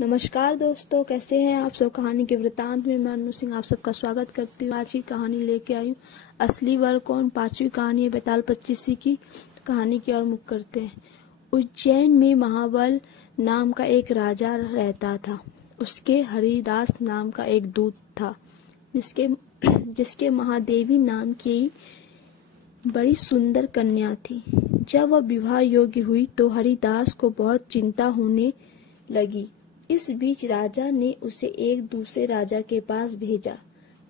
नमस्कार दोस्तों, कैसे हैं आप सब। कहानी के वृतांत में मैं अनु सिंह आप सबका स्वागत करती हूँ। आज की कहानी लेके आई हूँ असली वर कौन। 5वीं कहानी है बेताल 25 की। कहानी की ओर मुख करते हैं। उज्जैन में महाबल नाम का एक राजा रहता था। उसके हरिदास नाम का एक दूत था जिसके महादेवी नाम की बड़ी सुंदर कन्या थी। जब वह विवाह योग्य हुई तो हरिदास को बहुत चिंता होने लगी। इस बीच राजा ने उसे एक दूसरे राजा के पास भेजा।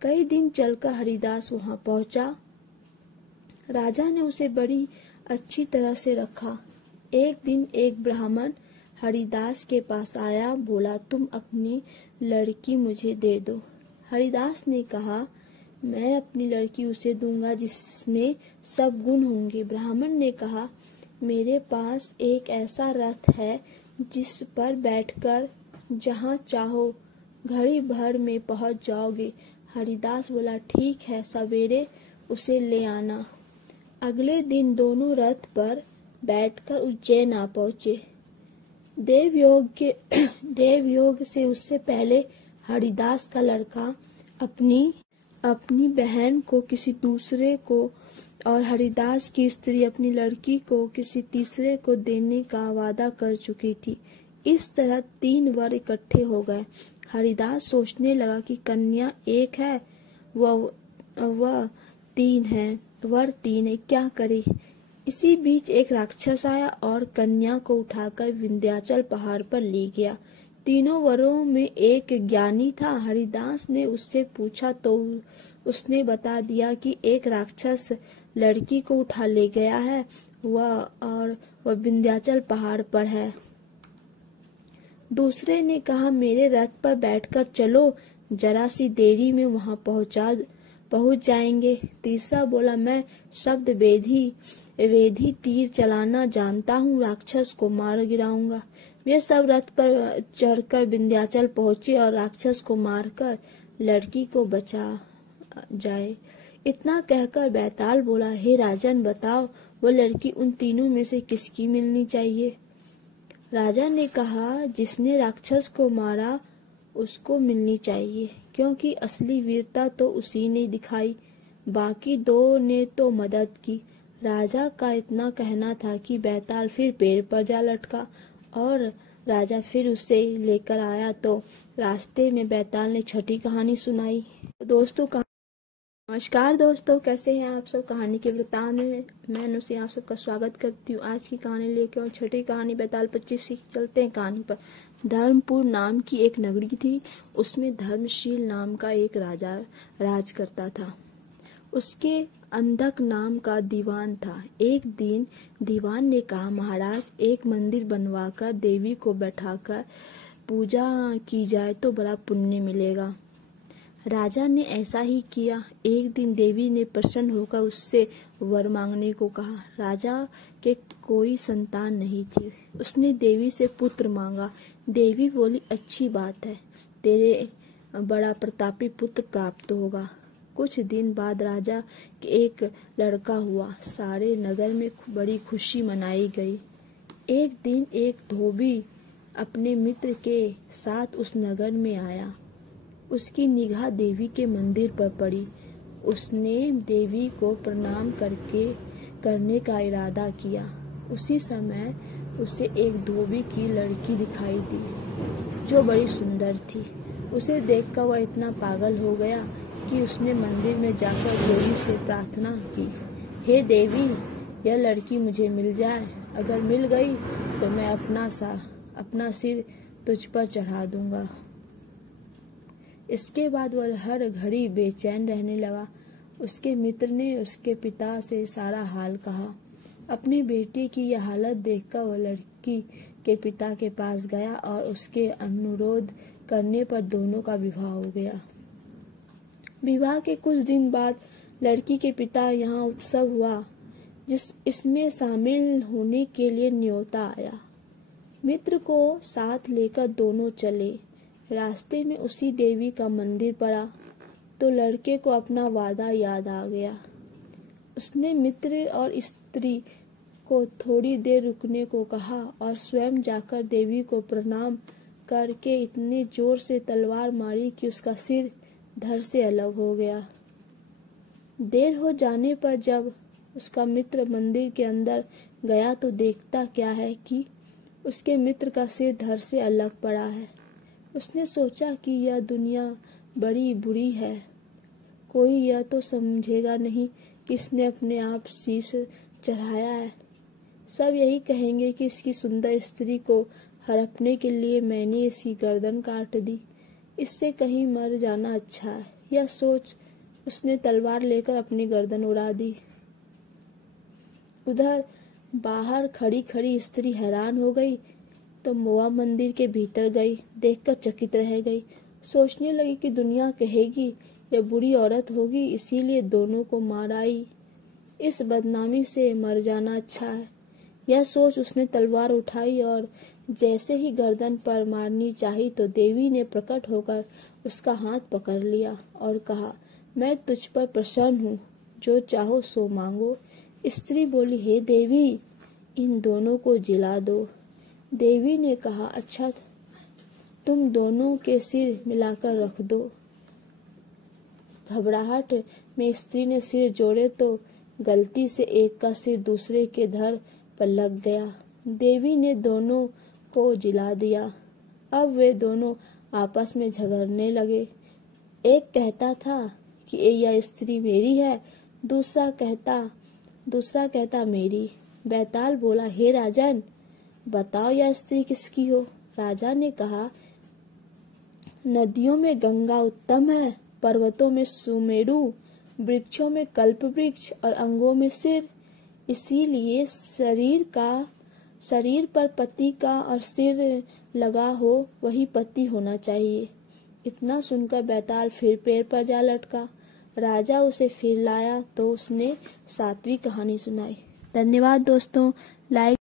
कई दिन चलकर हरिदास वहां पहुंचा। राजा ने उसे बड़ी अच्छी तरह से रखा। एक दिन एक ब्राह्मण हरिदास के पास आया, बोला, तुम अपनी लड़की मुझे दे दो। हरिदास ने कहा, मैं अपनी लड़की उसे दूंगा जिसमें सब गुण होंगे। ब्राह्मण ने कहा, मेरे पास एक ऐसा रथ है जिस पर बैठकर जहाँ चाहो घड़ी भर में पहुंच जाओगे। हरिदास बोला, ठीक है, सवेरे उसे ले आना। अगले दिन दोनों रथ पर बैठकर उज्जैन आ पहुंचे। देवयोग से उससे पहले हरिदास का लड़का अपनी बहन को किसी दूसरे को और हरिदास की स्त्री अपनी लड़की को किसी तीसरे को देने का वादा कर चुकी थी। इस तरह 3 वर इकट्ठे हो गए। हरिदास सोचने लगा कि कन्या एक है, वह 3 है, वर 3 है, क्या करे। इसी बीच एक राक्षस आया और कन्या को उठाकर विंध्याचल पहाड़ पर ले गया। तीनों वरों में एक ज्ञानी था। हरिदास ने उससे पूछा तो उसने बता दिया कि एक राक्षस लड़की को उठा ले गया है, वह विंध्याचल पहाड़ पर है। दूसरे ने कहा, मेरे रथ पर बैठकर चलो, जरा सी देरी में वहां पहुंच जाएंगे। तीसरा बोला, मैं शब्द वेधी तीर चलाना जानता हूँ, राक्षस को मार गिराऊंगा। वे सब रथ पर चढ़कर विंध्याचल पहुंचे और राक्षस को मारकर लड़की को बचा जाए। इतना कहकर बैताल बोला, हे राजन, बताओ वो लड़की उन तीनों में से किसकी मिलनी चाहिए। राजा ने कहा, जिसने राक्षस को मारा उसको मिलनी चाहिए, क्योंकि असली वीरता तो उसी ने दिखाई, बाकी 2 ने तो मदद की। राजा का इतना कहना था कि बैताल फिर पेड़ पर जा लटका और राजा फिर उसे लेकर आया तो रास्ते में बैताल ने छठी कहानी सुनाई। नमस्कार दोस्तों, कैसे हैं आप सब। कहानी के वृतांत में मैं अनुसी आप सबका स्वागत करती हूँ। आज की कहानी लेकर और छठी कहानी बेताल 25 चलते हैं कहानी पर। धर्मपुर नाम की एक नगरी थी। उसमें धर्मशील नाम का एक राजा राज करता था। उसके अंधक नाम का दीवान था। एक दिन दीवान ने कहा, महाराज, एक मंदिर बनवाकर देवी को बैठाकर पूजा की जाए तो बड़ा पुण्य मिलेगा। राजा ने ऐसा ही किया। एक दिन देवी ने प्रसन्न होकर उससे वर मांगने को कहा। राजा के कोई संतान नहीं थी। उसने देवी से पुत्र मांगा। देवी बोली, अच्छी बात है, तेरे बड़ा प्रतापी पुत्र प्राप्त होगा। कुछ दिन बाद राजा के एक लड़का हुआ। सारे नगर में बड़ी खुशी मनाई गई। एक दिन एक धोबी अपने मित्र के साथ उस नगर में आया। उसकी निगाह देवी के मंदिर पर पड़ी। उसने देवी को प्रणाम करने का इरादा किया। उसी समय उसे एक धोबी की लड़की दिखाई दी जो बड़ी सुंदर थी। उसे देखकर वह इतना पागल हो गया कि उसने मंदिर में जाकर देवी से प्रार्थना की, हे देवी, यह लड़की मुझे मिल जाए। अगर मिल गई तो मैं अपना सिर तुझ पर चढ़ा दूंगा। इसके बाद वह हर घड़ी बेचैन रहने लगा। उसके मित्र ने उसके पिता से सारा हाल कहा। अपनी बेटी की यह हालत देखकर वह लड़की के पिता के पास गया और उसके अनुरोध करने पर दोनों का विवाह हो गया। विवाह के कुछ दिन बाद लड़की के पिता यहाँ उत्सव हुआ इसमें शामिल होने के लिए न्योता आया। मित्र को साथ लेकर दोनों चले। रास्ते में उसी देवी का मंदिर पड़ा तो लड़के को अपना वादा याद आ गया। उसने मित्र और स्त्री को थोड़ी देर रुकने को कहा और स्वयं जाकर देवी को प्रणाम करके इतने जोर से तलवार मारी कि उसका सिर धड़ से अलग हो गया। देर हो जाने पर जब उसका मित्र मंदिर के अंदर गया तो देखता क्या है कि उसके मित्र का सिर धड़ से अलग पड़ा है। उसने सोचा कि यह दुनिया बड़ी बुरी है, कोई यह तो समझेगा नहीं कि इसने अपने आप शीश चढ़ाया है। सब यही कहेंगे कि इसकी सुंदर स्त्री को हड़पने के लिए मैंने इसकी गर्दन काट दी, इससे कहीं मर जाना अच्छा है। यह सोच उसने तलवार लेकर अपनी गर्दन उड़ा दी। उधर बाहर खड़ी खड़ी स्त्री हैरान हो गई तो मोआ मंदिर के भीतर गई, देखकर चकित रह गई। सोचने लगी कि दुनिया कहेगी यह बुरी औरत होगी, इसीलिए दोनों को मार आई। इस बदनामी से मर जाना अच्छा है। यह सोच उसने तलवार उठाई और जैसे ही गर्दन पर मारनी चाही तो देवी ने प्रकट होकर उसका हाथ पकड़ लिया और कहा, मैं तुझ पर प्रसन्न हूँ, जो चाहो सो मांगो। स्त्री बोली, हे देवी, इन दोनों को जिला दो। देवी ने कहा, अच्छा, तुम दोनों के सिर मिलाकर रख दो। घबराहट में स्त्री ने सिर जोड़े तो गलती से एक का सिर दूसरे के धड़ पर लग गया। देवी ने दोनों को जिला दिया। अब वे दोनों आपस में झगड़ने लगे। एक कहता था कि यह स्त्री मेरी है, दूसरा कहता मेरी। बैताल बोला, हे राजन, बताओ यह स्त्री किसकी हो। राजा ने कहा, नदियों में गंगा उत्तम है, पर्वतों में सुमेरु, वृक्षों में कल्प वृक्ष और अंगों में सिर, इसीलिए शरीर पर पति का और सिर लगा हो वही पति होना चाहिए। इतना सुनकर बैताल फिर पेड़ पर जा लटका। राजा उसे फिर लाया तो उसने 7वीं कहानी सुनाई। धन्यवाद दोस्तों। लाइक